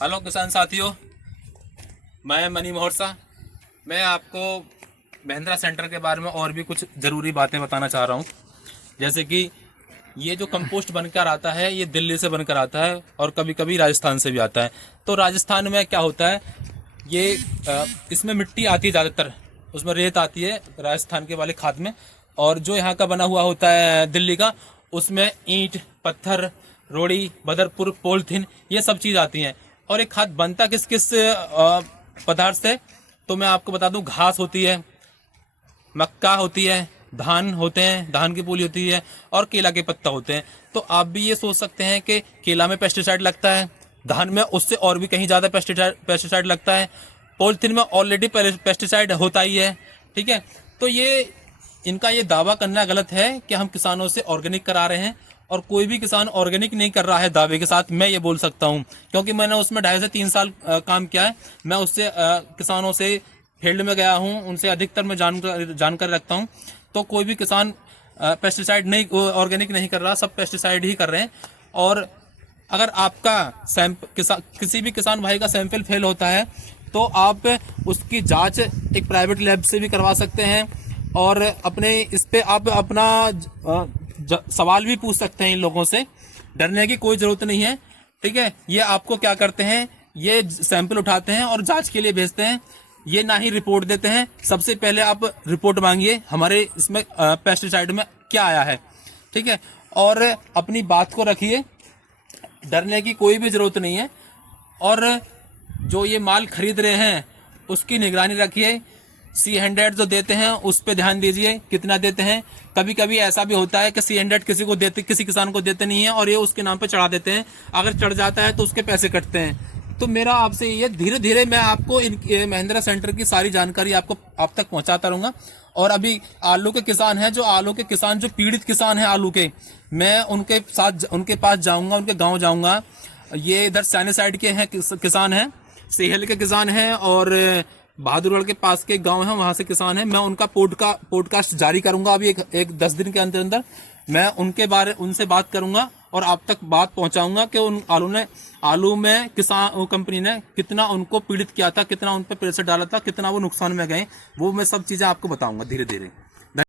Hello किसान साथियों, मैं मनी मोहरसा। मैं आपको महिंद्रा सेंटर के बारे में और भी कुछ ज़रूरी बातें बताना चाह रहा हूँ। जैसे कि ये जो कंपोस्ट बनकर आता है ये दिल्ली से बनकर आता है और कभी कभी राजस्थान से भी आता है। तो राजस्थान में क्या होता है, ये इसमें मिट्टी आती है ज़्यादातर, उसमें रेत आती है राजस्थान के वाले खाद में। और जो यहाँ का बना हुआ होता है दिल्ली का, उसमें ईंट, पत्थर, रोड़ी, बदरपुर, पॉलिथीन, ये सब चीज़ आती हैं। और एक खाद बनता किस किस पदार्थ से, तो मैं आपको बता दूं, घास होती है, मक्का होती है, धान होते हैं, धान की पूली होती है और केला के पत्ता होते हैं। तो आप भी ये सोच सकते हैं कि केला में पेस्टिसाइड लगता है, धान में उससे और भी कहीं ज़्यादा पेस्टिसाइड लगता है, पॉलिथीन में ऑलरेडी पेस्टिसाइड होता ही है। ठीक है, तो ये इनका ये दावा करना गलत है कि हम किसानों से ऑर्गेनिक करा रहे हैं, और कोई भी किसान ऑर्गेनिक नहीं कर रहा है दावे के साथ, मैं ये बोल सकता हूँ, क्योंकि मैंने उसमें 2.5 से 3 साल काम किया है। मैं उससे किसानों से फील्ड में गया हूँ, उनसे अधिकतर मैं जानकारी रखता हूँ। तो कोई भी किसान पेस्टिसाइड नहीं, ऑर्गेनिक नहीं कर रहा, सब पेस्टिसाइड ही कर रहे हैं। और अगर आपका किसी भी किसान भाई का सैंपल फेल होता है तो आप उसकी जांच एक प्राइवेट लैब से भी करवा सकते हैं, और अपने इस पे आप अपना सवाल भी पूछ सकते हैं। इन लोगों से डरने की कोई जरूरत नहीं है। ठीक है, ये आपको क्या करते हैं, ये सैंपल उठाते हैं और जांच के लिए भेजते हैं, ये ना ही रिपोर्ट देते हैं। सबसे पहले आप रिपोर्ट मांगिए हमारे इसमें पेस्टिसाइड में क्या आया है। ठीक है, और अपनी बात को रखिए, डरने की कोई भी जरूरत नहीं है। और जो ये माल खरीद रहे हैं उसकी निगरानी रखिए। C100 जो देते हैं उस पे ध्यान दीजिए, कितना देते हैं। कभी कभी ऐसा भी होता है कि C100 किसी किसान को देते नहीं है और ये उसके नाम पे चढ़ा देते हैं। अगर चढ़ जाता है तो उसके पैसे कटते हैं। तो मेरा आपसे ये, धीरे धीरे मैं आपको महिंद्रा सेंटर की सारी जानकारी आप तक पहुंचाता रहूंगा। और अभी आलू के किसान हैं, जो पीड़ित किसान हैं आलू के, मैं उनके पास जाऊंगा, उनके गाँव जाऊंगा। ये इधर सैनी साइड के हैं किसान हैं, सेहल के किसान हैं, और बहादुरगढ़ के पास के गांव है, वहां से किसान है। मैं उनका पॉडकास्ट जारी करूंगा अभी एक 10 दिन के अंदर अंदर। मैं उनसे बात करूंगा और आप तक बात पहुंचाऊंगा कि उन आलू में किसान कंपनी ने कितना उनको पीड़ित किया था, कितना उन पर प्रेशर डाला था, कितना वो नुकसान में गए। वो मैं सब चीजें आपको बताऊंगा धीरे धीरे।